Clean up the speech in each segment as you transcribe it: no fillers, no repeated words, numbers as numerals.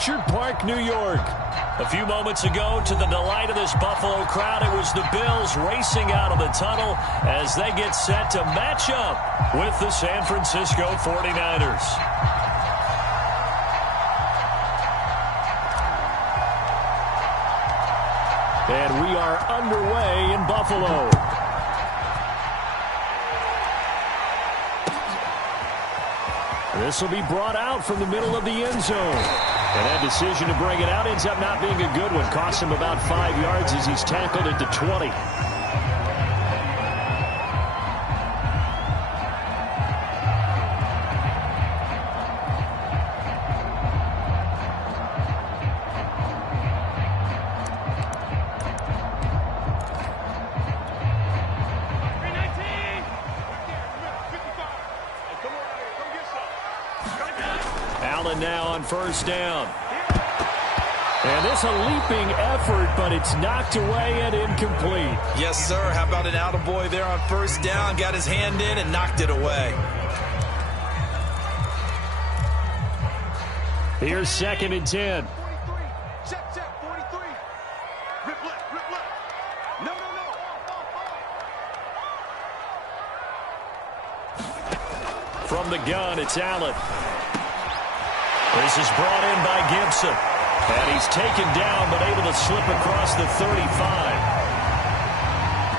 Orchard Park, New York. A few moments ago, to the delight of this Buffalo crowd, it was the Bills racing out of the tunnel as they get set to match up with the San Francisco 49ers. And we are underway in Buffalo. This will be brought out from the middle of the end zone. And that decision to bring it out ends up not being a good one. Costs him about 5 yards as he's tackled at the 20. Now on first down. And this a leaping effort, but it's knocked away and incomplete. Yes, sir. How about an attaboy there on first down? Got his hand in and knocked it away. Here's 2nd and 10. Check, 43. Rip left. No. From the gun, it's Allen. This is brought in by Gibson. And he's taken down, but able to slip across the 35.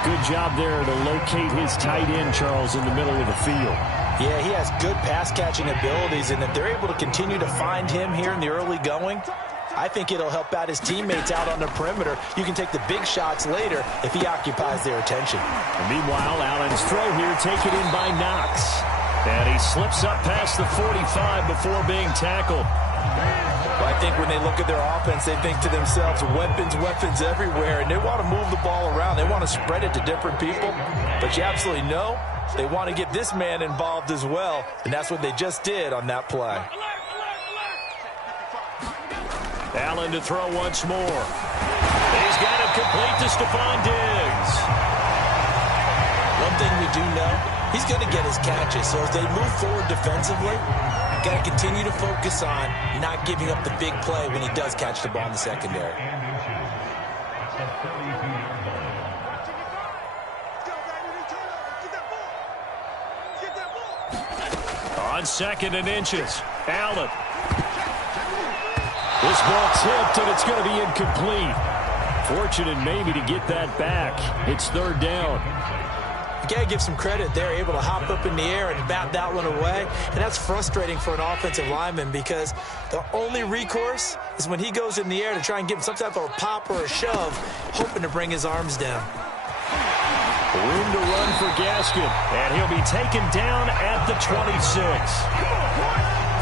Good job there to locate his tight end, Charles, in the middle of the field. Yeah, he has good pass-catching abilities, and if they're able to continue to find him here in the early going, I think it'll help out his teammates out on the perimeter. You can take the big shots later if he occupies their attention. And meanwhile, Allen's throw here taken in by Knox. And he slips up past the 45 before being tackled. Well, I think when they look at their offense, they think to themselves, weapons everywhere, and they want to move the ball around. They want to spread it to different people. But you absolutely know they want to get this man involved as well, and that's what they just did on that play. Allen to throw once more. He's got it complete to Stephon Diggs. One thing we do know, he's going to get his catches. So as they move forward defensively, got to continue to focus on not giving up the big play when he does catch the ball in the secondary. On 2nd and inches, Allen. This ball tipped, and it's going to be incomplete. Fortunate maybe to get that back. It's 3rd down. You got to give some credit. They're able to hop up in the air and bat that one away. And that's frustrating for an offensive lineman because the only recourse is when he goes in the air to try and give him some type of a pop or a shove, hoping to bring his arms down. Room to run for Gaskin. And he'll be taken down at the 26.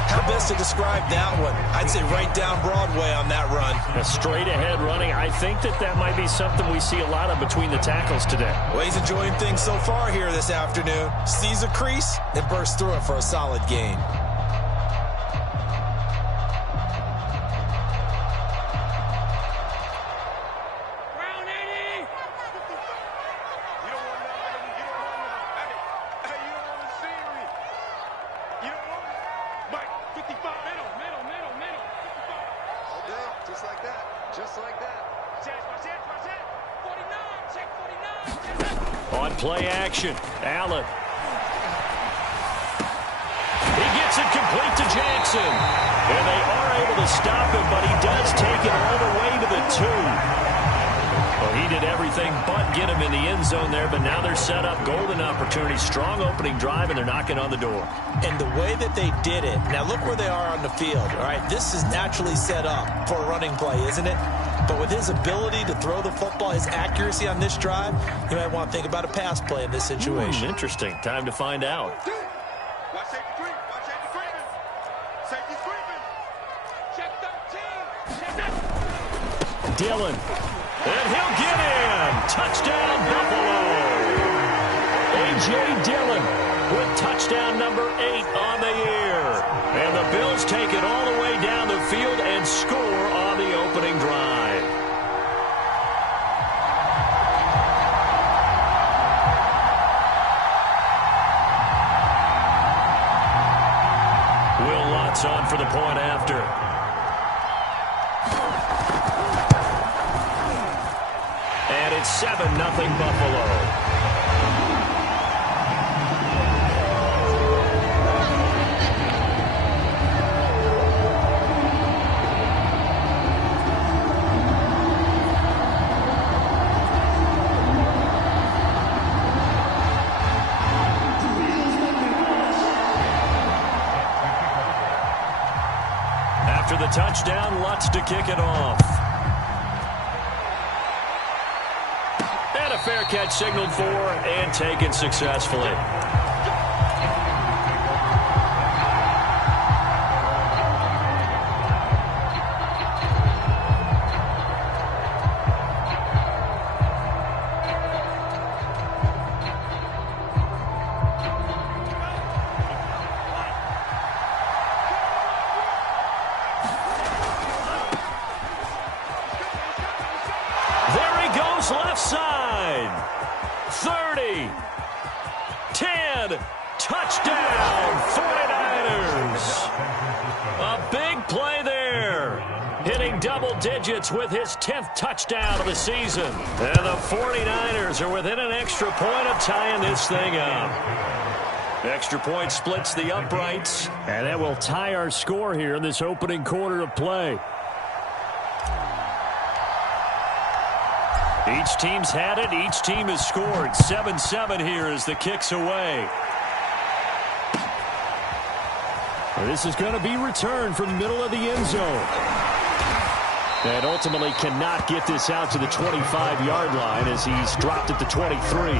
How best to describe that one? I'd say right down Broadway on that run. A straight ahead running. I think that might be something we see a lot of between the tackles today. Well, he's enjoying things so far here this afternoon. Sees a crease and bursts through it for a solid gain. On play action, Allen. He gets it complete to Jackson. And they are able to stop him, but he does take it all the way to the 2. Well, he did everything but get him in the end zone there, but now they're set up. Golden opportunity, strong opening drive, and they're knocking on the door. And the way that they did it, now look where they are on the field, all right? This is naturally set up for a running play, isn't it? But with his ability to throw the football, his accuracy on this drive, you might want to think about a pass play in this situation. Interesting. Time to find out. Watch safety creep. Watch safety creeping. Safety's creeping. Check 13. Dillon. And he'll get in. Touchdown, Buffalo. A.J. Dillon with touchdown number 8 on the year. And the Bills take it all the way down the field and score on the opening drive. On for the point after. It's 7-0 Buffalo. After the touchdown, Lutz to kick it off. And a fair catch signaled for and taken successfully. Left side, 30, 10, touchdown, 49ers. A big play there, hitting double digits with his 10th touchdown of the season. And the 49ers are within an extra point of tying this thing up. Extra point splits the uprights, and that will tie our score here in this opening quarter of play. Each team's had it. Each team has scored. 7-7 here as the kick's away. This is going to be returned from the middle of the end zone. And ultimately cannot get this out to the 25-yard line as he's dropped at the 23.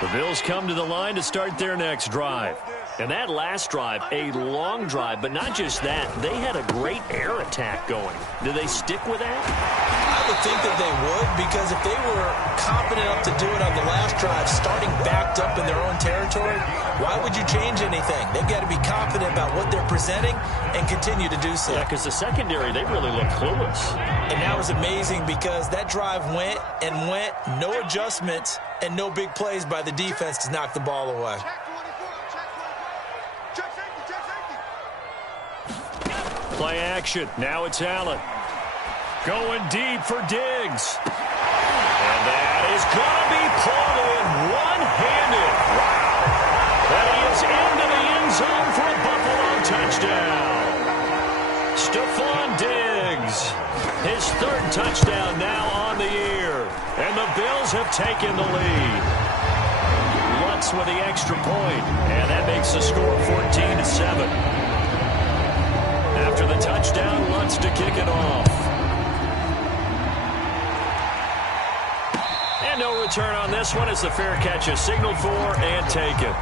The Bills come to the line to start their next drive. And that last drive, a long drive, but not just that. They had a great air attack going. Do they stick with that? I would think that they would, because if they were confident enough to do it on the last drive, starting backed up in their own territory, why would you change anything? They've got to be confident about what they're presenting and continue to do so. Yeah, because the secondary, they really look clueless. And that was amazing because that drive went and went, no adjustments, and no big plays by the defense to knock the ball away. Play action. Now it's Allen. Going deep for Diggs. And that is going to be pulled in one-handed. Wow. And he is into the end zone for a Buffalo touchdown. Stephon Diggs. His third touchdown now on the year. And the Bills have taken the lead. Lutz with the extra point. And that makes the score 14-7. After the touchdown, Lutz to kick it off. And no return on this one as the fair catch is signaled for and taken.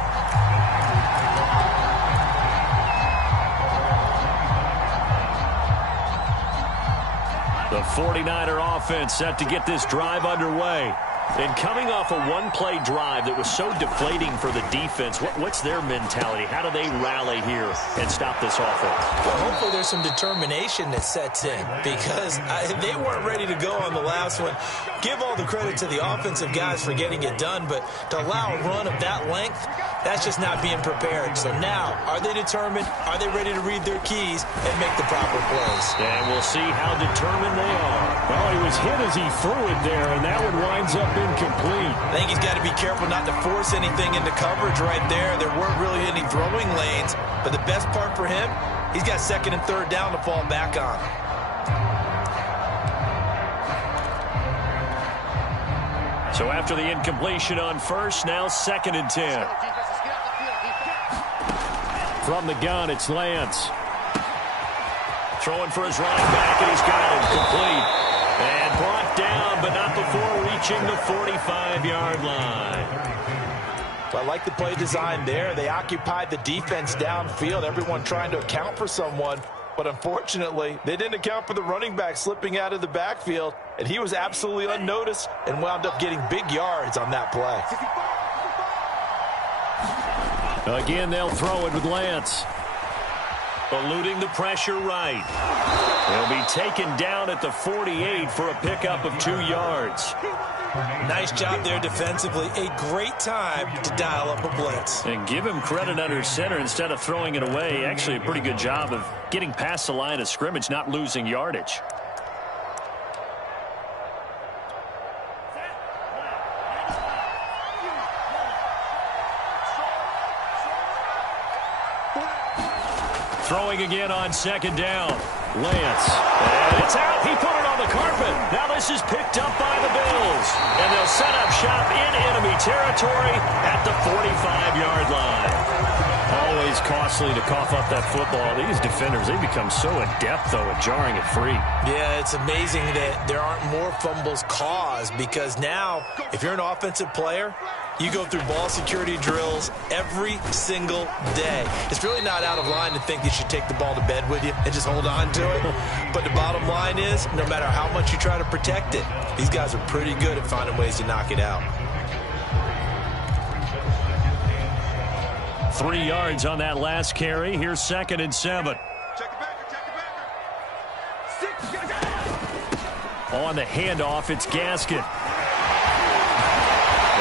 The 49er offense set to get this drive underway. And coming off a one-play drive that was so deflating for the defense, what's their mentality? How do they rally here and stop this offense? Well, hopefully there's some determination that sets in, because they weren't ready to go on the last one. Give all the credit to the offensive guys for getting it done, but to allow a run of that length, that's just not being prepared. So now, are they determined? Are they ready to read their keys and make the proper plays? And we'll see how determined they are. Well, he was hit as he threw it there, and that one winds up incomplete. I think he's got to be careful not to force anything into coverage right there. There weren't really any throwing lanes, but the best part for him, he's got second and third down to fall back on. So after the incompletion on first, now 2nd and 10. From the gun, it's Lance. Throwing for his running back, and he's got it complete. And brought down, but not before reaching the 45-yard line. I like the play design there. They occupied the defense downfield, everyone trying to account for someone. But unfortunately, they didn't account for the running back slipping out of the backfield, and he was absolutely unnoticed and wound up getting big yards on that play. Again, they'll throw it with Lance. eluding the pressure right. He'll be taken down at the 48 for a pickup of 2 yards. Nice job there defensively. A great time to dial up a blitz. And give him credit under center instead of throwing it away. Actually, a pretty good job of getting past the line of scrimmage, not losing yardage. Throwing again on second down. Lance. And it's out. He put it on the carpet. Now this is picked up by the Bills. And they'll set up shop in enemy territory at the 45-yard line. Always costly to cough up that football. These defenders, they become so adept, though, at jarring it free. Yeah, it's amazing that there aren't more fumbles caused, because now, if you're an offensive player, you go through ball security drills every single day. It's really not out of line to think you should take the ball to bed with you and just hold on to it. But the bottom line is, no matter how much you try to protect it, these guys are pretty good at finding ways to knock it out. 3 yards on that last carry. Here's 2nd and 7. Check the backer, check the backer. 6. On the handoff, it's Gaskin.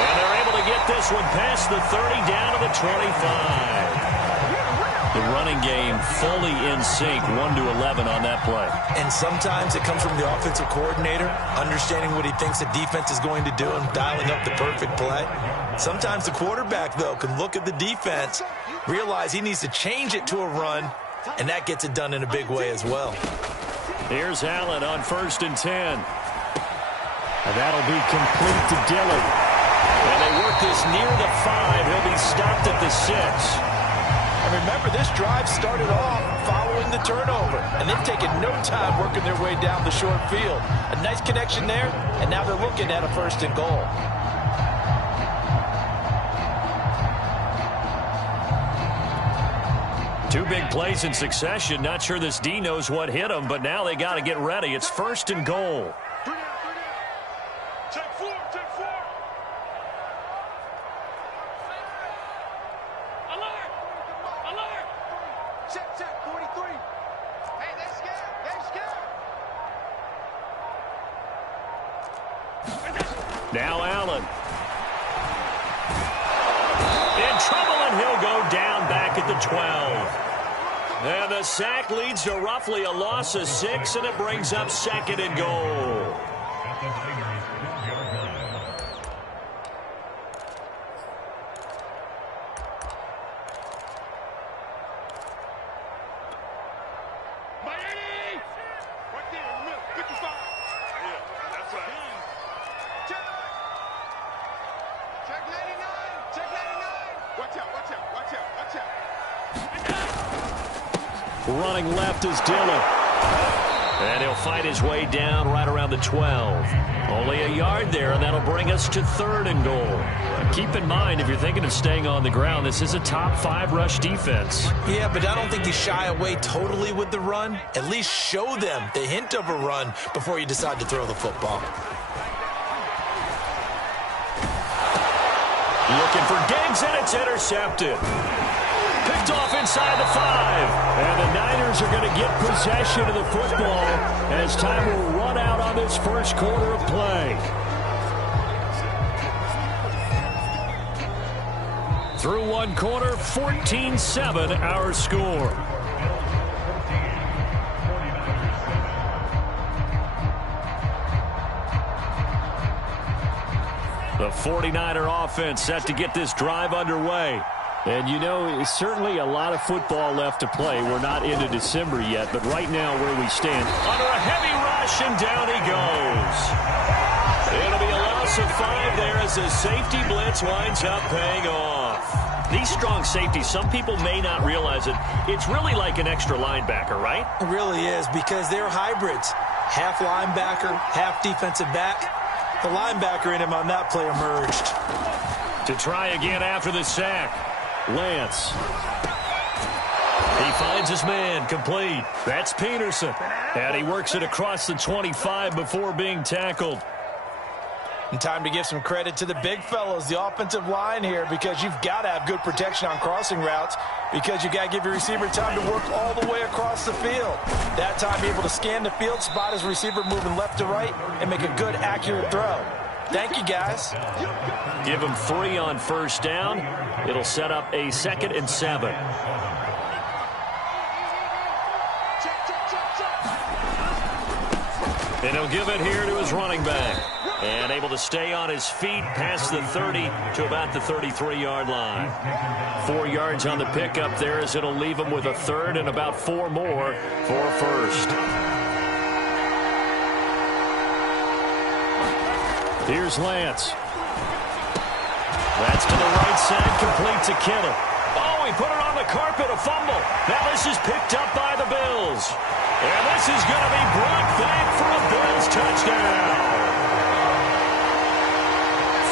And they're able to get this one past the 30 down to the 25. The running game fully in sync, 1-11 on that play. And sometimes it comes from the offensive coordinator, understanding what he thinks the defense is going to do and dialing up the perfect play. Sometimes the quarterback, though, can look at the defense, realize he needs to change it to a run, and that gets it done in a big way as well. Here's Allen on 1st and 10. And that'll be complete to Dillon. And they work this near the 5. He'll be stopped at the 6. And remember, this drive started off following the turnover, and they've taken no time working their way down the short field. A nice connection there, and now they're looking at a 1st and goal. Two big plays in succession. Not sure this D knows what hit him, but now they got to get ready. It's 1st and goal. Check 4, check 4. Alert! Alert! Check, 43. Hey, they're scared. They're scared. Now Allen. In trouble, and he'll go down back at the 12. And the sack leads to roughly a loss of 6, and it brings up 2nd and goal. Miami! Right there in the middle. 55. Yeah, that's right. Check. Check 99. Check 99. Watch out, watch out, watch out, watch out. Running left is Dillon. And he'll fight his way down right around the 12. Only a yard there, and that'll bring us to 3rd and goal. Keep in mind, if you're thinking of staying on the ground, this is a top 5 rush defense. Yeah, but I don't think you shy away totally with the run. At least show them the hint of a run before you decide to throw the football. Looking for Diggs, and it's intercepted. Picked off inside the 5. And the Niners are going to get possession of the football as time will run out on this first quarter of play. Through one quarter, 14-7 our score. The 49er offense set to get this drive underway. And, you know, it's certainly a lot of football left to play. We're not into December yet, but right now where we stand, under a heavy rush, and down he goes. It'll be a loss of 5 there as the safety blitz winds up paying off. These strong safeties, some people may not realize it. It's really like an extra linebacker, right? It really is, because they're hybrids. Half linebacker, half defensive back. The linebacker in him on that play emerged. To try again after the sack. Lance. He finds his man, complete. That's Peterson. And he works it across the 25 before being tackled. And time to give some credit to the big fellows, the offensive line here, because you've got to have good protection on crossing routes, because you've got to give your receiver time to work all the way across the field. That time, be able to scan the field, spot his receiver moving left to right, and make a good, accurate throw. Thank you, guys. Give him 3 on first down. It'll set up a 2nd and 7. And he'll give it here to his running back. And able to stay on his feet past the 30 to about the 33-yard line. 4 yards on the pickup there, as it'll leave him with a 3rd and about 4 more for a first. Here's Lance. That's to the right side, complete to Kittle. Oh, he put it on the carpet, a fumble. Now this is picked up by the Bills. And this is going to be brought back for a Bills touchdown.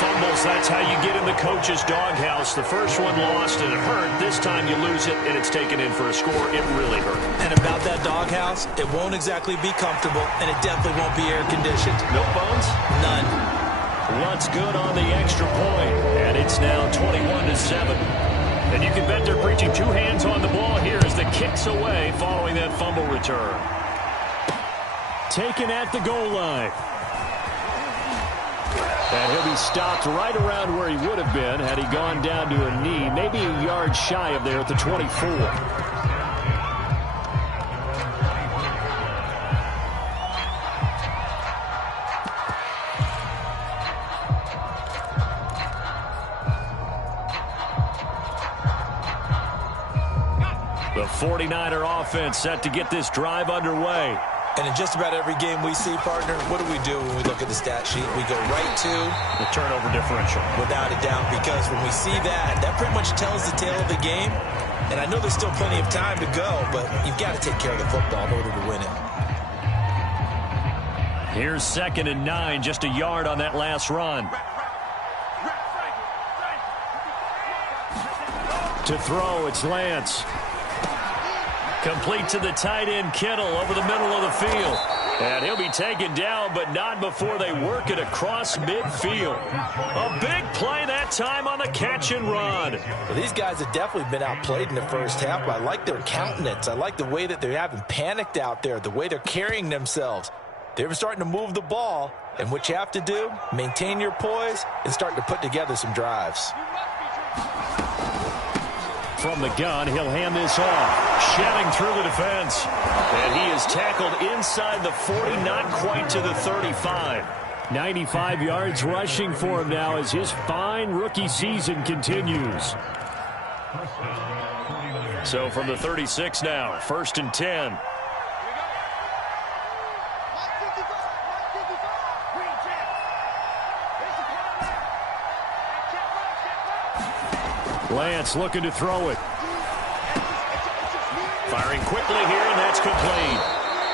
Fumbles, that's how you get in the coach's doghouse. The first one lost and it hurt. This time you lose it and it's taken in for a score. It really hurt. And about that doghouse, it won't exactly be comfortable, and it definitely won't be air-conditioned. No bones? None. What's good on the extra point? And it's now 21-7. And you can bet they're preaching 2 hands on the ball here as the kick's away following that fumble return. Taken at the goal line. And he'll be stopped right around where he would have been had he gone down to a knee, maybe a yard shy of there at the 24. The 49er offense set to get this drive underway. And in just about every game we see, partner, what do we do when we look at the stat sheet? We go right to the turnover differential. Without a doubt, because when we see that, that pretty much tells the tale of the game. And I know there's still plenty of time to go, but you've got to take care of the football in order to win it. Here's 2nd and 9, just a yard on that last run. To throw, it's Lance. Complete to the tight end, Kittle, over the middle of the field. And he'll be taken down, but not before they work it across midfield. A big play that time on the catch and run. Well, these guys have definitely been outplayed in the first half. I like their countenance. I like the way that they haven't panicked out there, the way they're carrying themselves. They're starting to move the ball, and what you have to do, maintain your poise and start to put together some drives. From the gun, he'll hand this off. Shedding through the defense. And he is tackled inside the 40, not quite to the 35. 95 yards rushing for him now as his fine rookie season continues. So from the 36 now, 1st and 10. Lance looking to throw it. Firing quickly here, and that's complete.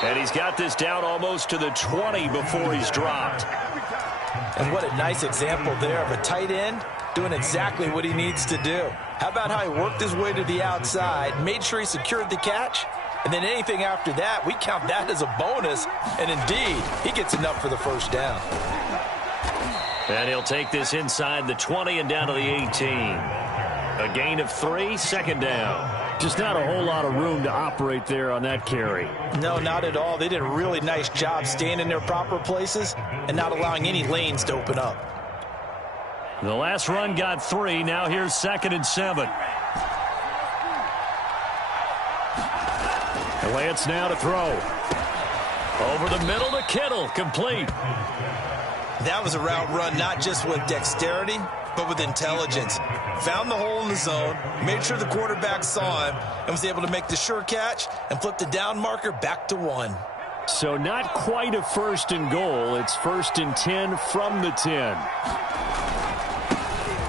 And he's got this down almost to the 20 before he's dropped. And what a nice example there of a tight end doing exactly what he needs to do. How about how he worked his way to the outside, made sure he secured the catch, and then anything after that, we count that as a bonus. And indeed, he gets enough for the first down. And he'll take this inside the 20 and down to the 18. A gain of 3, 2nd down. Just not a whole lot of room to operate there on that carry. No, not at all. They did a really nice job staying in their proper places and not allowing any lanes to open up. The last run got 3. Now here's 2nd and 7. Lance now to throw. Over the middle to Kittle. Complete. That was a route run not just with dexterity, but with intelligence. Found the hole in the zone, made sure the quarterback saw him, and was able to make the sure catch and flip the down marker back to 1. So not quite a 1st and goal. It's 1st and 10 from the 10.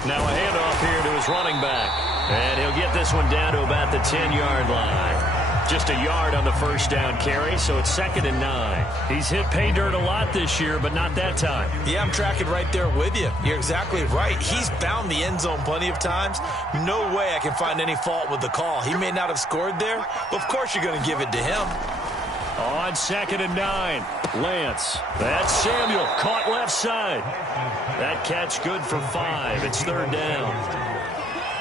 Now a handoff here to his running back. And he'll get this one down to about the 10-yard line. Just a yard on the first down carry, so it's 2nd and 9. He's hit pay dirt a lot this year, but not that time. Yeah, I'm tracking right there with you. You're exactly right. He's found the end zone plenty of times. No way I can find any fault with the call. He may not have scored there, but of course you're going to give it to him. On 2nd and 9, Lance. That's Samuel, caught left side. That catch good for 5. It's 3rd down.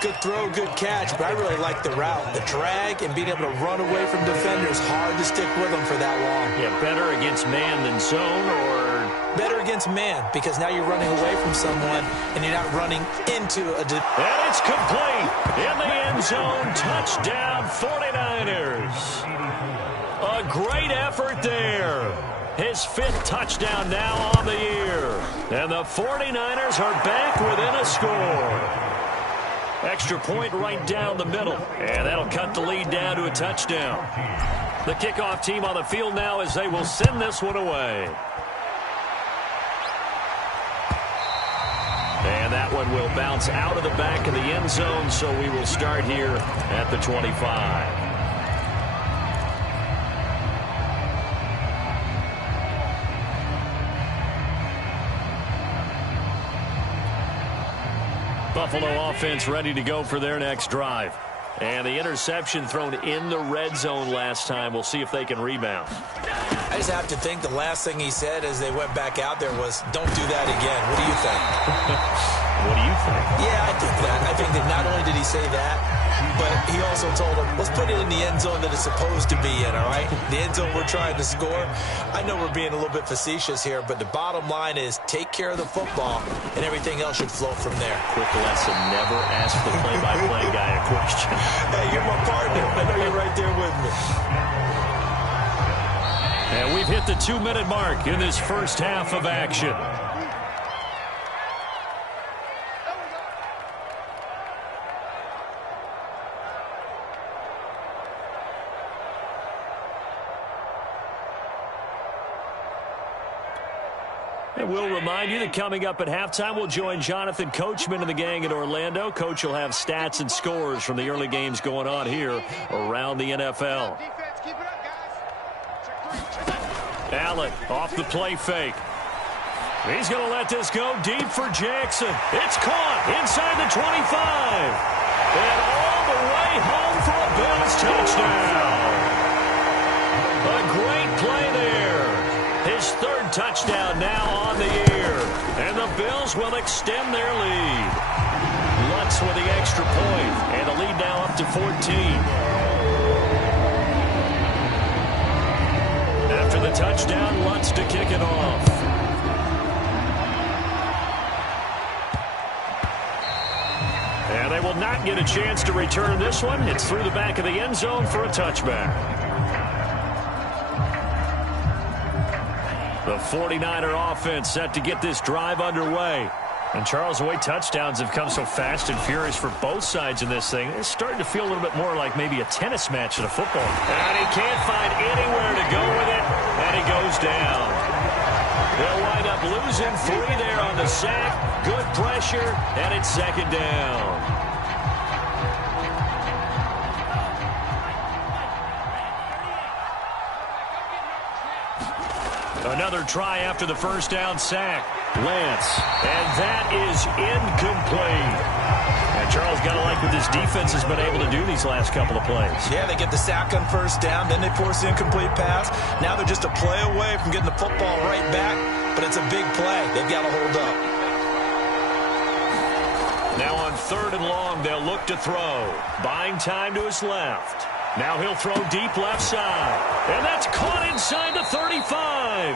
Good throw, good catch, but I really like the route. The drag and being able to run away from defenders, hard to stick with them for that long. Yeah, better against man than zone, or better against man, because now you're running away from someone and you're not running into a... And it's complete. In the end zone, touchdown 49ers. A great effort there. His 5th touchdown now on the year. And the 49ers are back within a score. Extra point right down the middle. And that'll cut the lead down to a touchdown. The kickoff team on the field now as they will send this one away. And that one will bounce out of the back of the end zone, so we will start here at the 25. Buffalo offense ready to go for their next drive. And the interception thrown in the red zone last time. We'll see if they can rebound. I just have to think the last thing he said as they went back out there was, don't do that again. What do you think? What do you think? Yeah, I think that. I think that not only did he say that, but he also told him, let's put it in the end zone that it's supposed to be in, all right? The end zone we're trying to score. I know we're being a little bit facetious here, but the bottom line is take care of the football, and everything else should flow from there. Quick lesson, never ask the play-by-play guy a question. Hey, you're my partner. I know you're right there with me. And we've hit the 2-minute mark in this first half of action. And we'll remind you that coming up at halftime, we'll join Jonathan Coachman and the gang in Orlando. Coach will have stats and scores from the early games going on here around the NFL. Allen off the play fake. He's going to let this go deep for Jackson. It's caught inside the 25. And all the way home for a Bills touchdown. A great play there. His 3rd touchdown now on the year. And the Bills will extend their lead. Lutz with the extra point. And the lead now up to 14. After the touchdown, Lutz to kick it off. And they will not get a chance to return this one. It's through the back of the end zone for a touchback. The 49er offense set to get this drive underway. And Charles, the way touchdowns have come so fast and furious for both sides in this thing, it's starting to feel a little bit more like maybe a tennis match than a football. And he can't find anywhere to go with it, and he goes down. They'll wind up losing 3 there on the sack. Good pressure, and it's 2nd down. Another try after the first down sack. Lance. And that is incomplete. And Charles, got to like what this defense has been able to do these last couple of plays. Yeah, they get the sack on first down, then they force the incomplete pass. Now they're just a play away from getting the football right back, but it's a big play. They've got to hold up. Now on 3rd and long, they'll look to throw. Buying time to his left. Now he'll throw deep left side. And that's caught inside the 35.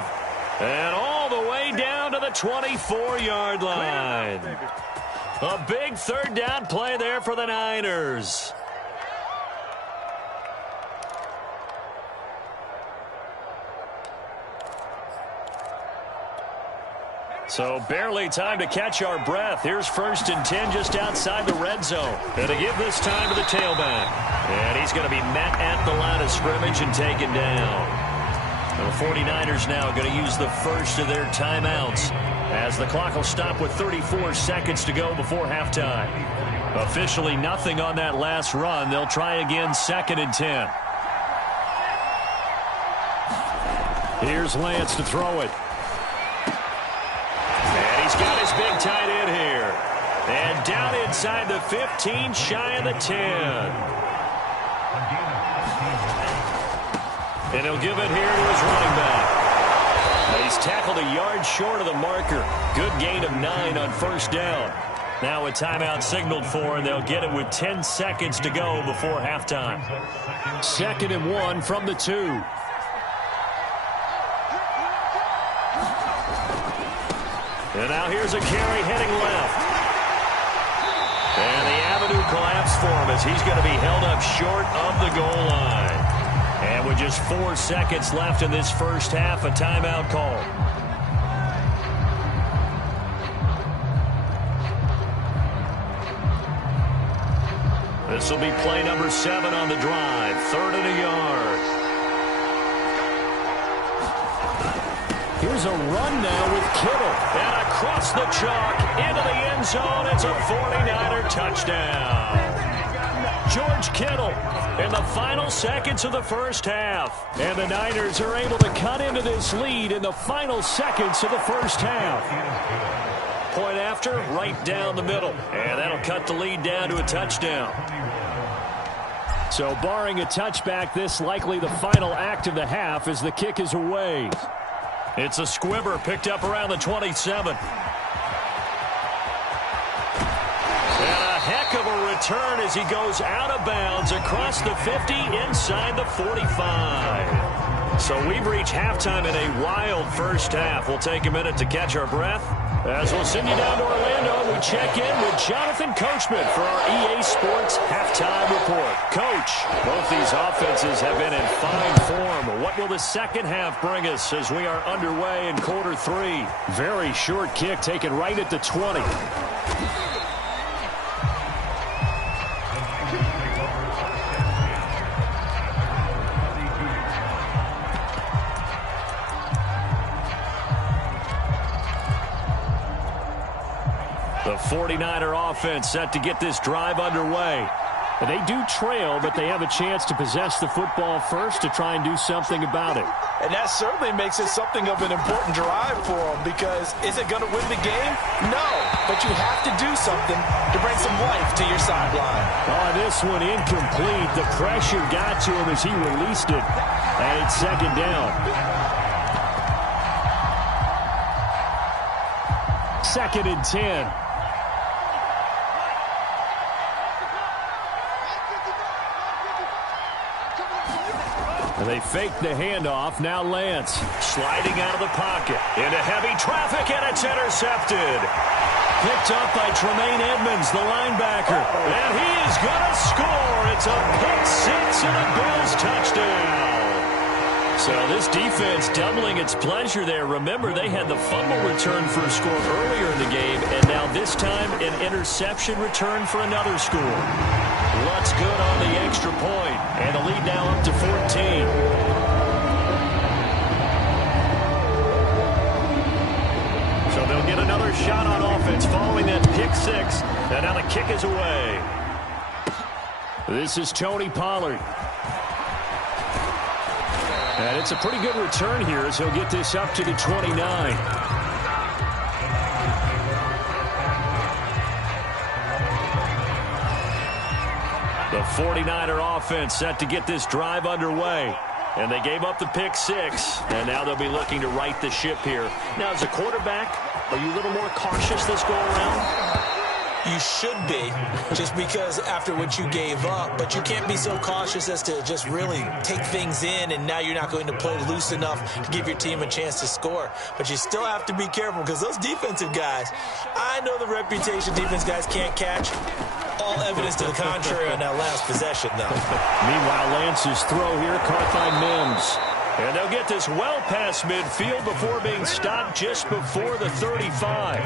And all the way down to the 24-yard line. A big 3rd down play there for the Niners. So barely time to catch our breath. Here's 1st and 10 just outside the red zone. And to give this time to the tailback. And he's going to be met at the line of scrimmage and taken down. And the 49ers now going to use the first of their timeouts as the clock will stop with 34 seconds to go before halftime. Officially nothing on that last run. They'll try again 2nd and 10. Here's Lance to throw it. And he's got his big tight end here. And down inside the 15, shy of the 10. And he'll give it here to his running back. And he's tackled a yard short of the marker. Good gain of 9 on first down. Now a timeout signaled for, and they'll get it with 10 seconds to go before halftime. 2nd and 1 from the 2. And now here's a carry heading left. And the avenue collapsed for him as he's going to be held up short of the goal line. And with just 4 seconds left in this first half, a timeout call. This will be play number 7 on the drive. 3rd and a yard. Here's a run now with Kittle. And across the chalk into the end zone. It's a 49er touchdown. George Kittle in the final seconds of the first half. And the Niners are able to cut into this lead in the final seconds of the first half. Point after, right down the middle. And that'll cut the lead down to a touchdown. So barring a touchback, this likely the final act of the half as the kick is away. It's a squibber picked up around the 27. And a heck of a return as he goes out of bounds across the 50 inside the 45. So we've reached halftime in a wild first half. We'll take a minute to catch our breath as we'll send you down to Orlando and we check in with Jonathan Coachman for our EA Sports Halftime Report. Coach, both these offenses have been in fine form. What will the second half bring us as we are underway in quarter 3? Very short kick taken right at the 20. The 49er offense set to get this drive underway. They do trail, but they have a chance to possess the football first to try and do something about it. And that certainly makes it something of an important drive for them, because is it going to win the game? No, but you have to do something to bring some life to your sideline. Oh, this one incomplete. The pressure got to him as he released it. And it's 2nd down. 2nd and 10. And they fake the handoff. Now Lance sliding out of the pocket into heavy traffic, and it's intercepted. Picked up by Tremaine Edmonds, the linebacker. And he is going to score. It's a pick 6 and a Bills touchdown. So this defense doubling its pleasure there. Remember, they had the fumble return for a score earlier in the game, and now this time an interception return for another score. Lutz good on the extra point, and the lead now up to 14. So they'll get another shot on offense following that pick 6, and now the kick is away. This is Tony Pollard. And it's a pretty good return here as he'll get this up to the 29. The 49er offense set to get this drive underway. And they gave up the pick 6, and now they'll be looking to right the ship here. Now, as a quarterback, are you a little more cautious this go around? You should be, just because after what you gave up, but you can't be so cautious as to just really take things in, and now you're not going to play loose enough to give your team a chance to score. But you still have to be careful, because those defensive guys, I know the reputation defense guys can't catch. All evidence to the contrary on that last possession, though. Meanwhile, Lance's throw here caught by Mims. And they'll get this well past midfield before being stopped just before the 35.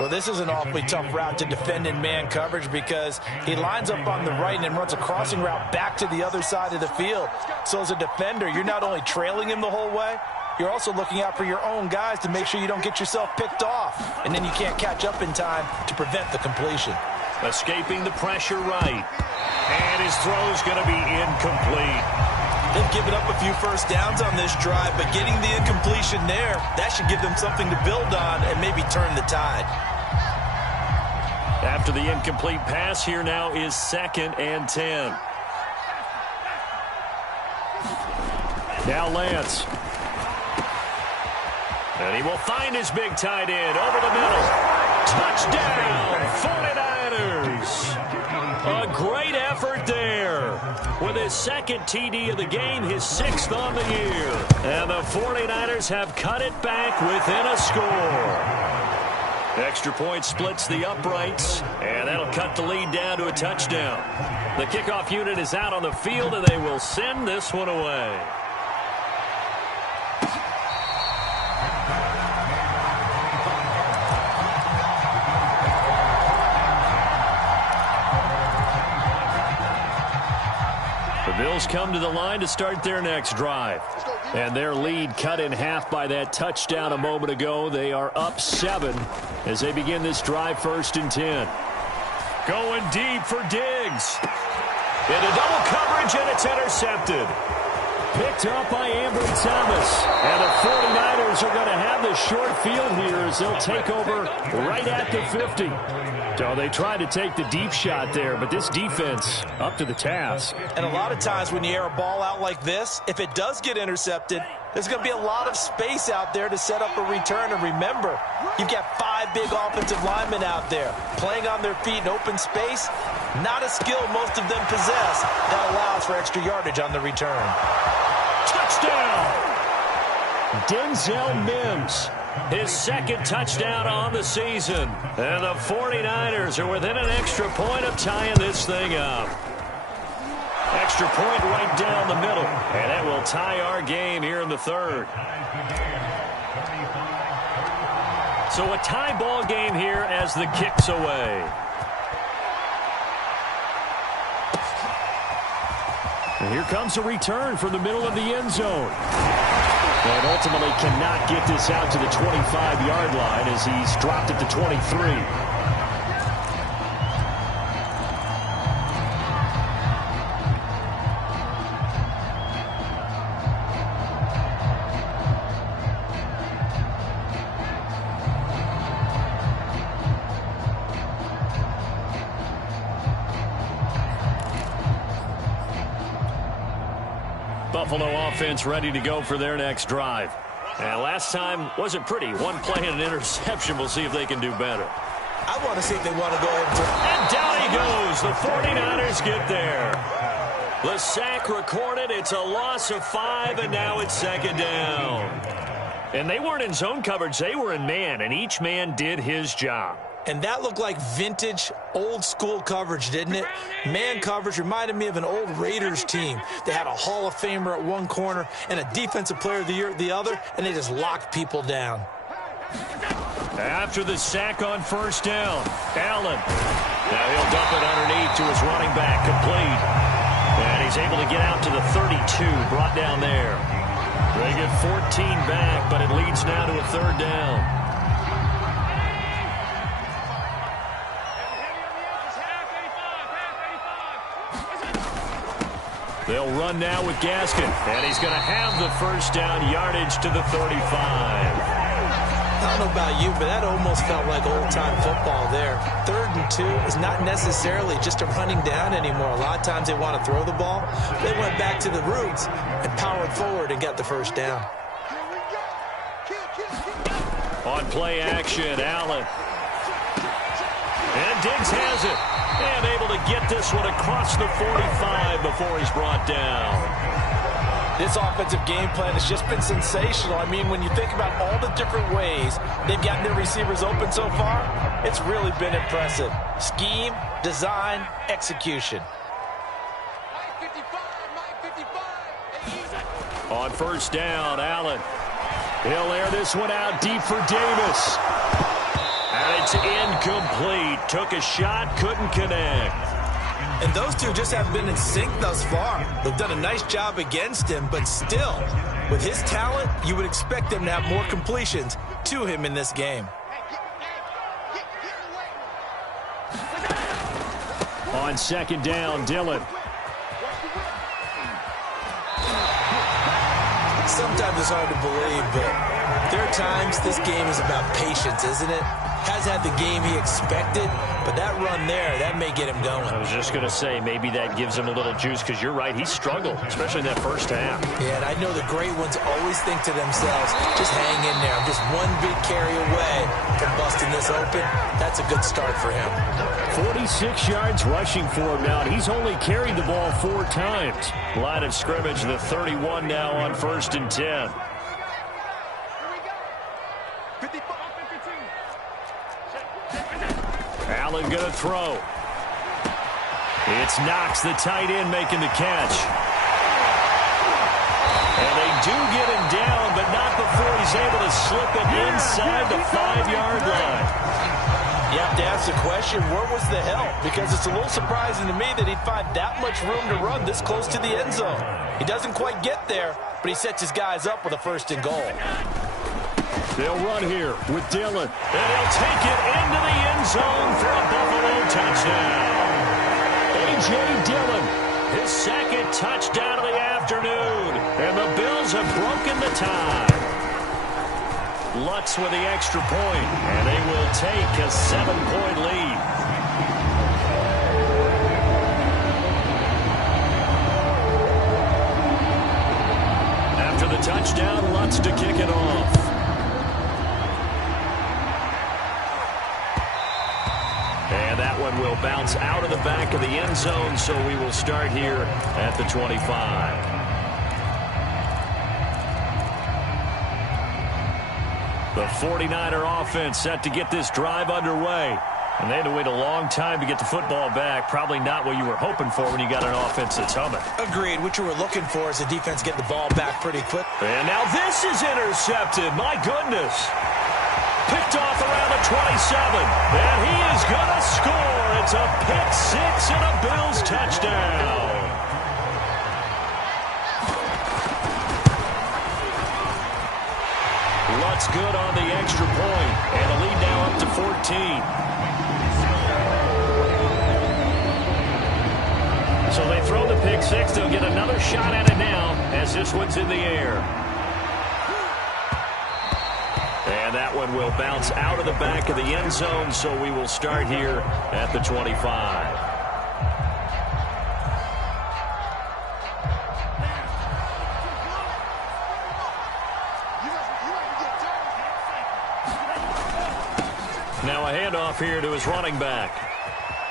Well, this is an awfully tough route to defend in man coverage, because he lines up on the right and then runs a crossing route back to the other side of the field. So as a defender, you're not only trailing him the whole way, you're also looking out for your own guys to make sure you don't get yourself picked off. And then you can't catch up in time to prevent the completion. Escaping the pressure right. And his throw's going to be incomplete. They've given up a few first downs on this drive, but getting the incompletion there, that should give them something to build on and maybe turn the tide. After the incomplete pass, here now is 2nd and 10. Now Lance. And he will find his big tight end over the middle. Touchdown, 49ers. A great effort there. With his second TD of the game, his 6th on the year. And the 49ers have cut it back within a score. Extra point splits the uprights, and that'll cut the lead down to a touchdown. The kickoff unit is out on the field, and they will send this one away. The Bills come to the line to start their next drive. And their lead cut in half by that touchdown a moment ago. They are up 7 as they begin this drive, 1st and 10. Going deep for Diggs. Into double coverage, and it's intercepted. Picked up by Ambry Thomas. And the 49ers are going to have the short field here as they'll take over right at the 50. So they tried to take the deep shot there, but this defense up to the task. And a lot of times when you air a ball out like this, if it does get intercepted, there's going to be a lot of space out there to set up a return. And remember, you've got 5 big offensive linemen out there playing on their feet in open space. Not a skill most of them possess that allows for extra yardage on the return. Touchdown! Denzel Mims. His 2nd touchdown on the season. And the 49ers are within an extra point of tying this thing up. Extra point right down the middle. And that will tie our game here in the 3rd. So a tie ball game here as the kick's away. And here comes a return from the middle of the end zone. And ultimately cannot get this out to the 25-yard line as he's dropped it to 23. Buffalo offense ready to go for their next drive. And last time wasn't pretty. One play and an interception. We'll see if they can do better. I want to see if they want to go ahead and down he goes. The 49ers get there. The sack recorded. It's a loss of 5, and now it's 2nd down. And they weren't in zone coverage. They were in man, and each man did his job. And that looked like vintage, old-school coverage, didn't it? Man coverage reminded me of an old Raiders team. They had a Hall of Famer at one corner and a Defensive Player of the Year at the other, and they just locked people down. After the sack on 1st down, Allen. Now he'll dump it underneath to his running back, complete. And he's able to get out to the 32, brought down there. They get 14 back, but it leads now to a 3rd down. They'll run now with Gaskin, and he's going to have the 1st down yardage to the 35. I don't know about you, but that almost felt like old-time football there. 3rd and 2 is not necessarily just a running down anymore. A lot of times they want to throw the ball. They went back to the roots and powered forward and got the 1st down. On play action, Allen. And Diggs has it. And able to get this one across the 45 before he's brought down. This offensive game plan has just been sensational. I mean, when you think about all the different ways they've gotten their receivers open so far, it's really been impressive. Scheme, design, execution. On 1st down, Allen. He'll air this one out deep for Davis. And it's incomplete. Took a shot, couldn't connect. And those two just haven't been in sync thus far. They've done a nice job against him, but still, with his talent, you would expect them to have more completions to him in this game. On 2nd down, Dillon. Sometimes it's hard to believe, but there are times this game is about patience, isn't it? Has had the game he expected, but that run there, that may get him going. I was just going to say, maybe that gives him a little juice, because you're right, he struggled, especially in that first half. Yeah, and I know the great ones always think to themselves, just hang in there. I'm just one big carry away from busting this open. That's a good start for him. 46 yards rushing for him now, and he's only carried the ball 4 times. Line of scrimmage, the 31 now on 1st and 10. Allen going to throw. It's Knox, the tight end, making the catch. And they do get him down, but not before he's able to slip it inside the 5-yard line. You have to ask the question, where was the help? Because it's a little surprising to me that he'd find that much room to run this close to the end zone. He doesn't quite get there, but he sets his guys up with a 1st and goal. They'll run here with Dillon. And he'll take it into the end zone for a Buffalo touchdown. A.J. Dillon, his 2nd touchdown of the afternoon. And the Bills have broken the tie. Lutz with the extra point. And they will take a 7-point lead. After the touchdown, Lutz to kick it off. And that one will bounce out of the back of the end zone, so we will start here at the 25. The 49er offense set to get this drive underway. And they had to wait a long time to get the football back. Probably not what you were hoping for when you got an offense that's humming. Agreed. What you were looking for is the defense get the ball back pretty quick. And now this is intercepted. My goodness. Picked off around the 27. And he is going to score. It's a pick-6 and a Bills touchdown. Lutz good on the extra point. And the lead now up to 14. So they throw the pick-6. They'll get another shot at it now as this one's in the air. And that one will bounce out of the back of the end zone, so we will start here at the 25. Now a handoff here to his running back.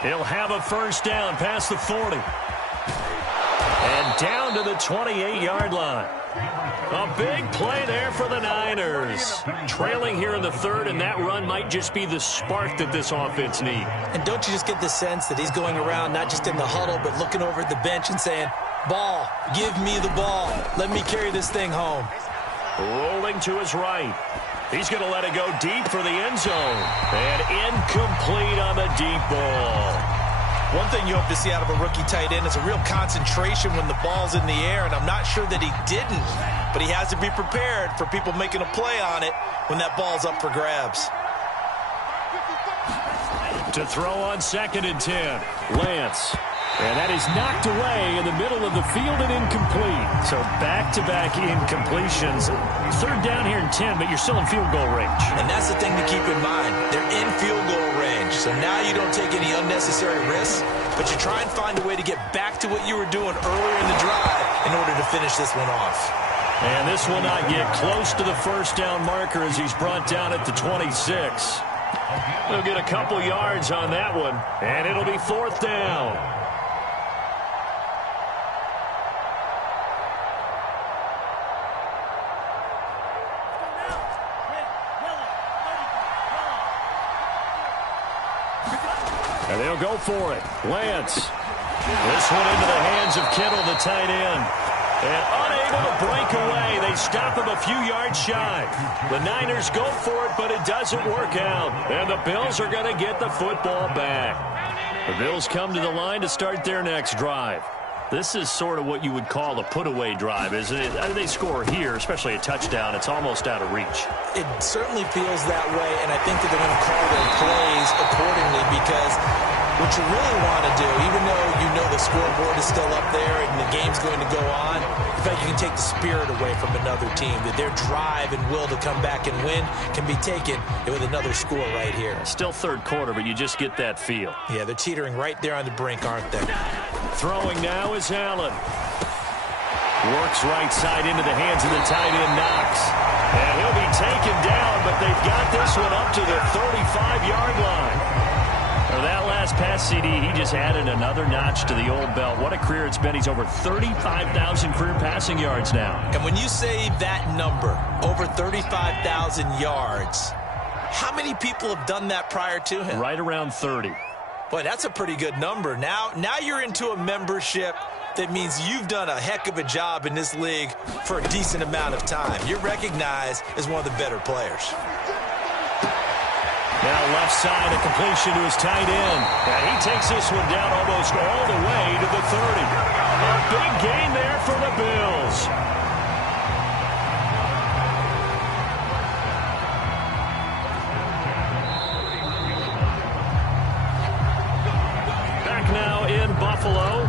He'll have a 1st down past the 40. And down to the 28-yard line. A big play there for the Niners. Trailing here in the 3rd, and that run might just be the spark that this offense needs. And don't you just get the sense that he's going around not just in the huddle, but looking over at the bench and saying, ball, give me the ball. Let me carry this thing home. Rolling to his right. He's going to let it go deep for the end zone. And incomplete on the deep ball. One thing you hope to see out of a rookie tight end is a real concentration when the ball's in the air, and I'm not sure that he didn't, but he has to be prepared for people making a play on it when that ball's up for grabs. To throw on 2nd and 10, Lance. And that is knocked away in the middle of the field and incomplete. So back-to-back incompletions. 3rd down here and 10, but you're still in field goal range. And that's the thing to keep in mind. They're in field goal range. So now you don't take any unnecessary risks, but you try and find a way to get back to what you were doing earlier in the drive in order to finish this one off. And this will not get close to the 1st down marker as he's brought down at the 26. He'll get a couple yards on that one, and it'll be 4th down. And they'll go for it. Lance. This one into the hands of Kittle, the tight end. And unable to break away. They stop him a few yards shy. The Niners go for it, but it doesn't work out. And the Bills are going to get the football back. The Bills come to the line to start their next drive. This is sort of what you would call a put-away drive, isn't it? They score here, especially a touchdown. It's almost out of reach. It certainly feels that way, and I think that they're going to call their plays accordingly because what you really want to do, even though you know the scoreboard is still up there and the game's going to go on, in fact, you can take the spirit away from another team, that their drive and will to come back and win can be taken with another score right here. Still third quarter, but you just get that feel. Yeah, they're teetering right there on the brink, aren't they? Throwing now is Allen. Works right side into the hands of the tight end, Knox. And he'll be taken down, but they've got this one up to the 35-yard line. For that last pass CD, he just added another notch to the old belt. What a career it's been. He's over 35,000 career passing yards now. And when you say that number, over 35,000 yards, how many people have done that prior to him? Right around 30. Boy, that's a pretty good number. Now you're into a membership that means you've done a heck of a job in this league for a decent amount of time. You're recognized as one of the better players. Now left side, a completion to his tight end. And he takes this one down almost all the way to the 30. A big gain there for the Bills. Back now in Buffalo.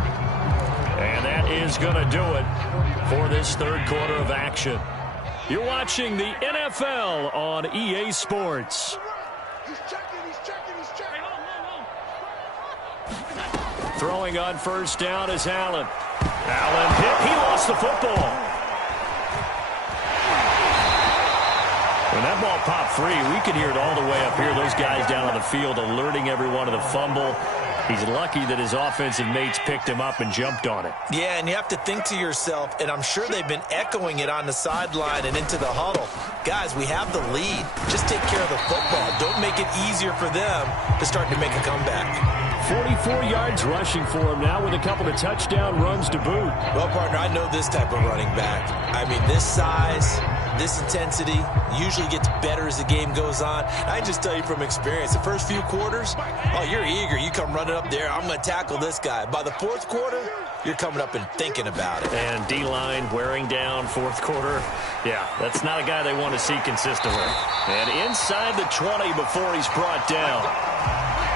And that is going to do it for this third quarter of action. You're watching the NFL on EA Sports. He's checking. Throwing on first down is Allen. Allen hit. He lost the football. When that ball popped free, we could hear it all the way up here. Those guys down on the field alerting everyone of the fumble. He's lucky that his offensive mates picked him up and jumped on it. Yeah, and you have to think to yourself, and I'm sure they've been echoing it on the sideline and into the huddle. Guys, we have the lead. Just take care of the football. Don't make it easier for them to start to make a comeback. 44 yards rushing for him now with a couple of touchdown runs to boot. Well, partner, I know this type of running back. I mean, this size, this intensity usually gets better as the game goes on. I just tell you from experience, the first few quarters, oh, you're eager. You come running up there, I'm going to tackle this guy. By the fourth quarter, you're coming up and thinking about it. And D-line wearing down fourth quarter. Yeah, that's not a guy they want to see consistently. And inside the 20 before he's brought down.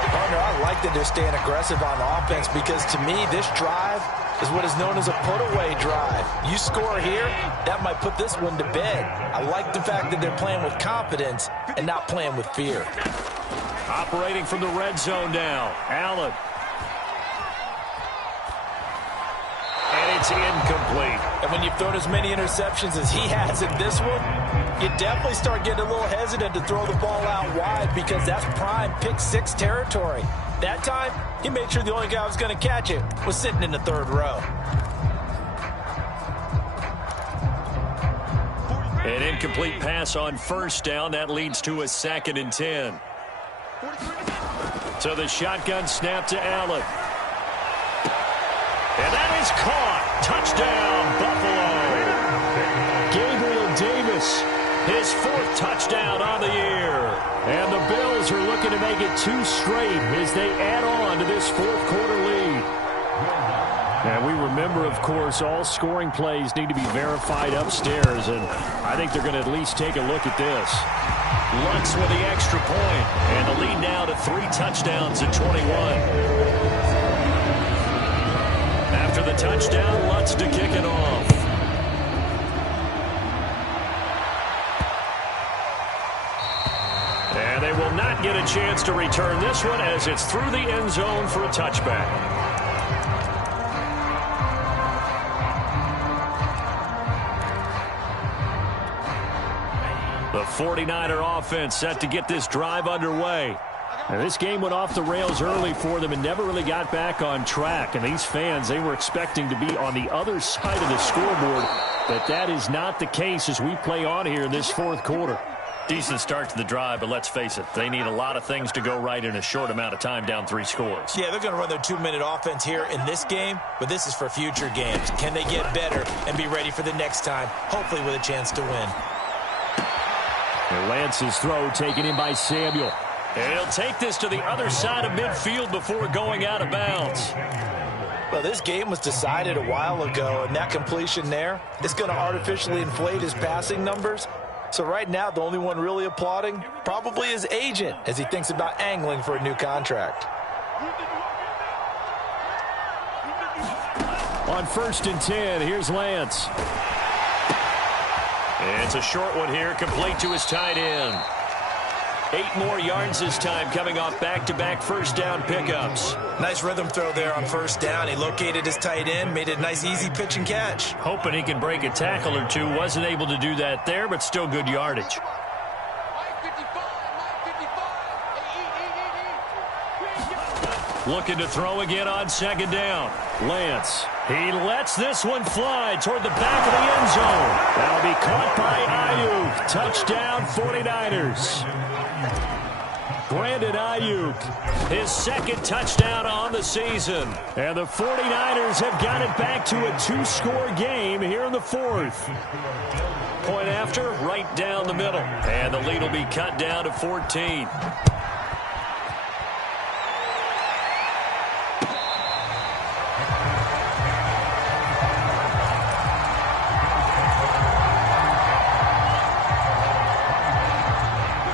Partner, I like that they're staying aggressive on offense because to me, this drive is what is known as a put-away drive. You score here, that might put this one to bed. I like the fact that they're playing with confidence and not playing with fear. Operating from the red zone now, Allen. And it's incomplete. And when you've thrown as many interceptions as he has in this one, you definitely start getting a little hesitant to throw the ball out wide because that's prime pick six territory. That time, he made sure the only guy who was going to catch it was sitting in the third row. An incomplete pass on first down. That leads to a 2nd and 10. So the shotgun snap to Allen. And that is caught. Touchdown, Buffalo. Gabriel Davis, his 4th touchdown on the year. And the Bills are looking to make it 2 straight as they add on to this 4th quarter lead. And we remember, of course, all scoring plays need to be verified upstairs, and I think they're going to at least take a look at this. Lutz with the extra point, and the lead now to 3 touchdowns at 21. After the touchdown, Lutz to kick it off. And they will not get a chance to return this one as it's through the end zone for a touchback. The 49er offense set to get this drive underway. And this game went off the rails early for them and never really got back on track. And these fans, they were expecting to be on the other side of the scoreboard. But that is not the case as we play on here in this 4th quarter. Decent start to the drive, but let's face it, they need a lot of things to go right in a short amount of time down 3 scores. Yeah, they're going to run their 2-minute offense here in this game, but this is for future games. Can they get better and be ready for the next time, hopefully with a chance to win? And Lance's throw taken in by Samuel. And he'll take this to the other side of midfield before going out of bounds. Well, this game was decided a while ago, and that completion there is going to artificially inflate his passing numbers. So right now, the only one really applauding probably his agent as he thinks about angling for a new contract. On 1st and 10, here's Lance. And it's a short one here, complete to his tight end. 8 more yards this time, coming off back-to-back first down pickups. Nice rhythm throw there on first down. He located his tight end, made it a nice, easy pitch and catch. Hoping he could break a tackle or two. Wasn't able to do that there, but still good yardage. Looking to throw again on 2nd down. Lance. He lets this one fly toward the back of the end zone. That'll be caught by Ayuk. Touchdown 49ers. Brandon Ayuk, his 2nd touchdown on the season. And the 49ers have got it back to a 2-score game here in the 4th. Point after, right down the middle. And the lead will be cut down to 14.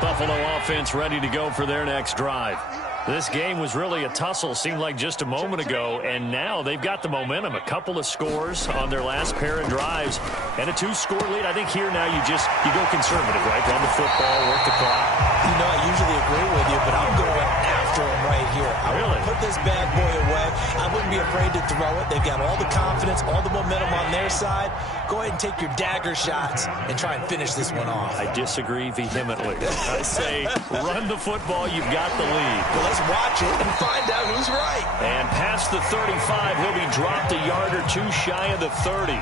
Buffalo offense ready to go for their next drive. This game was really a tussle, seemed like just a moment ago, and now they've got the momentum. A couple of scores on their last pair of drives, and a 2-score lead. I think here now you go conservative, right? Run the football, work the clock. You know, I usually agree with you, but I'm going after him right here. I really want to put this bad boy away. I wouldn't be afraid to throw it. They've got all the confidence, all the momentum on their side. Go ahead and take your dagger shots and try and finish this one off. I disagree vehemently. I say run the football. You've got the lead. Well, let's watch it and find out who's right. And past the 35, he'll be dropped a yard or two shy of the 30.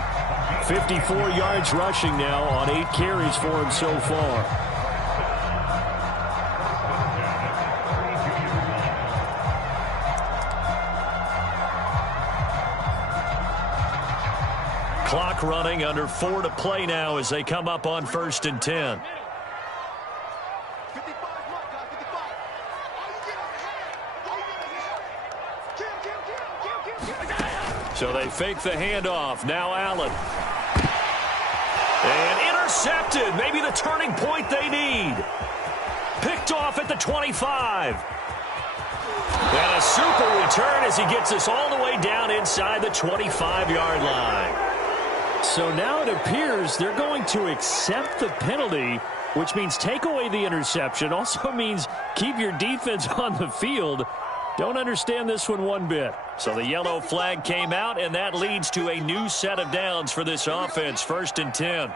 54 yards rushing now on 8 carries for him so far. Clock running, under 4 to play now as they come up on 1st and 10. So they fake the handoff. Now Allen. And intercepted. Maybe the turning point they need. Picked off at the 25. And a super return as he gets us all the way down inside the 25-yard line. So now it appears they're going to accept the penalty, which means take away the interception. Also means keep your defense on the field. Don't understand this one bit. So the yellow flag came out, and that leads to a new set of downs for this offense. 1st and 10.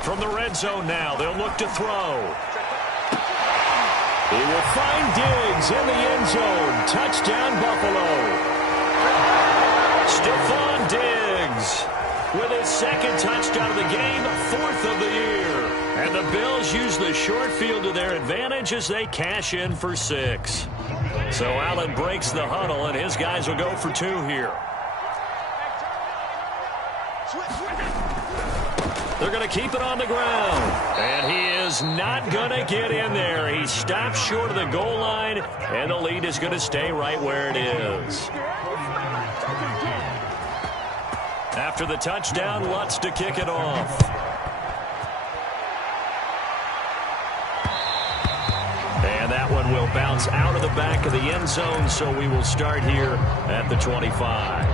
From the red zone now, they'll look to throw. He will find Diggs in the end zone. Touchdown, Buffalo. Stephon Diggs with his 2nd touchdown of the game, 4th of the year. And the Bills use the short field to their advantage as they cash in for 6. So Allen breaks the huddle, and his guys will go for 2 here. They're going to keep it on the ground. And he is not going to get in there. He stops short of the goal line, and the lead is going to stay right where it is. After the touchdown, Lutz to kick it off. And that one will bounce out of the back of the end zone, so we will start here at the 25.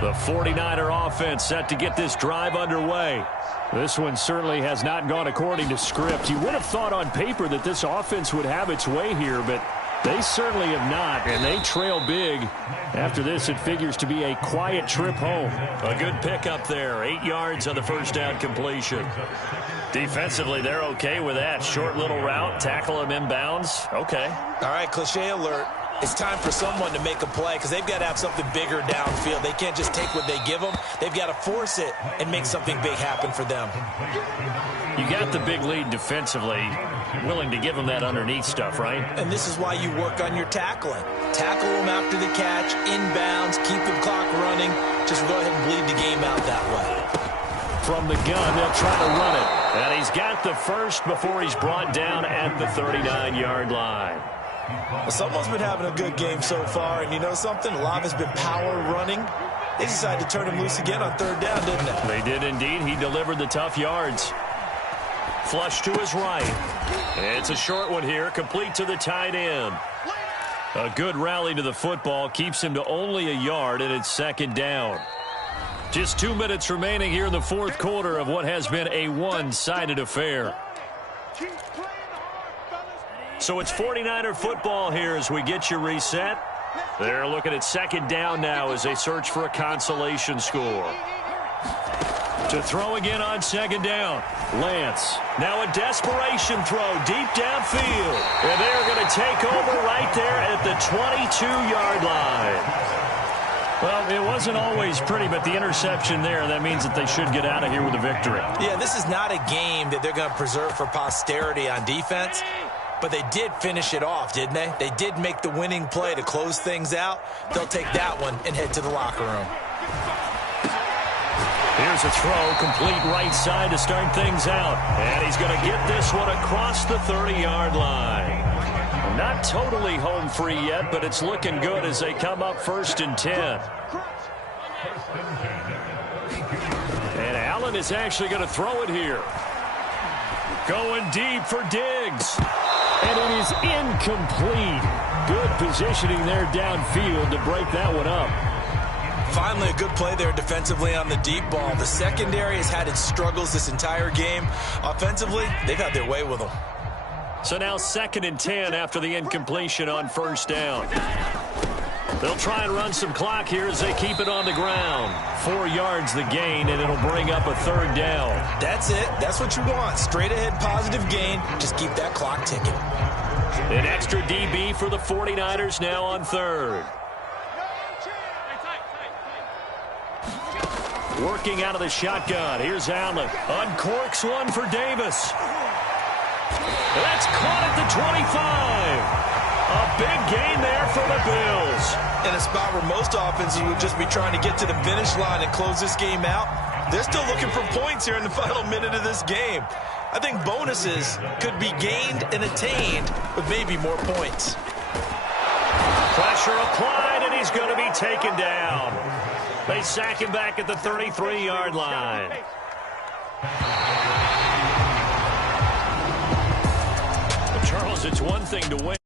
The 49er offense set to get this drive underway. This one certainly has not gone according to script. You would have thought on paper that this offense would have its way here, but they certainly have not, and they trail big. After this, it figures to be a quiet trip home. A good pickup there. 8 yards on the first down completion. Defensively, they're okay with that. Short little route, tackle him inbounds. Okay. All right, cliche alert. It's time for someone to make a play because they've got to have something bigger downfield. They can't just take what they give them. They've got to force it and make something big happen for them. You got the big lead defensively. Willing to give them that underneath stuff, right? And this is why you work on your tackling. Tackle them after the catch, inbounds, keep the clock running. Just go ahead and bleed the game out that way. From the gun, they'll try to run it. And he's got the first before he's brought down at the 39-yard line. Well, someone's been having a good game so far, and you know something? A lot has been power running. They decided to turn him loose again on 3rd down, didn't they? They did indeed. He delivered the tough yards. Flush to his right. It's a short one here, complete to the tight end. A good rally to the football keeps him to only a yard, and it's second down. Just 2 minutes remaining here in the fourth quarter of what has been a one-sided affair. So it's 49er football here as we get you reset. They're looking at second down now as they search for a consolation score. To throw again on second down. Lance. Now a desperation throw deep downfield. And they're going to take over right there at the 22-yard line. Well, it wasn't always pretty, but the interception there, that means that they should get out of here with a victory. Yeah, this is not a game that they're going to preserve for posterity on defense. But they did finish it off, didn't they? They did make the winning play to close things out. They'll take that one and head to the locker room. Here's a throw, complete right side to start things out. And he's going to get this one across the 30-yard line. Not totally home free yet, but it's looking good as they come up 1st and 10. And Allen is actually going to throw it here. Going deep for Diggs. And it is incomplete. Good positioning there downfield to break that one up. Finally, a good play there defensively on the deep ball. The secondary has had its struggles this entire game. Offensively, they've had their way with them. So now 2nd and 10 after the incompletion on 1st down. They'll try and run some clock here as they keep it on the ground. 4 yards the gain, and it'll bring up a 3rd down. That's it. That's what you want. Straight ahead positive gain. Just keep that clock ticking. An extra DB for the 49ers now on 3rd. Working out of the shotgun. Here's Allen. Uncorks one for Davis. That's caught at the 25. A big gain there for the Bills. In a spot where most offenses would just be trying to get to the finish line and close this game out, they're still looking for points here in the final minute of this game. I think bonuses could be gained and attained with maybe more points. Pressure applied, and he's going to be taken down. They sack him back at the 33-yard line. Charles, it's one thing to win.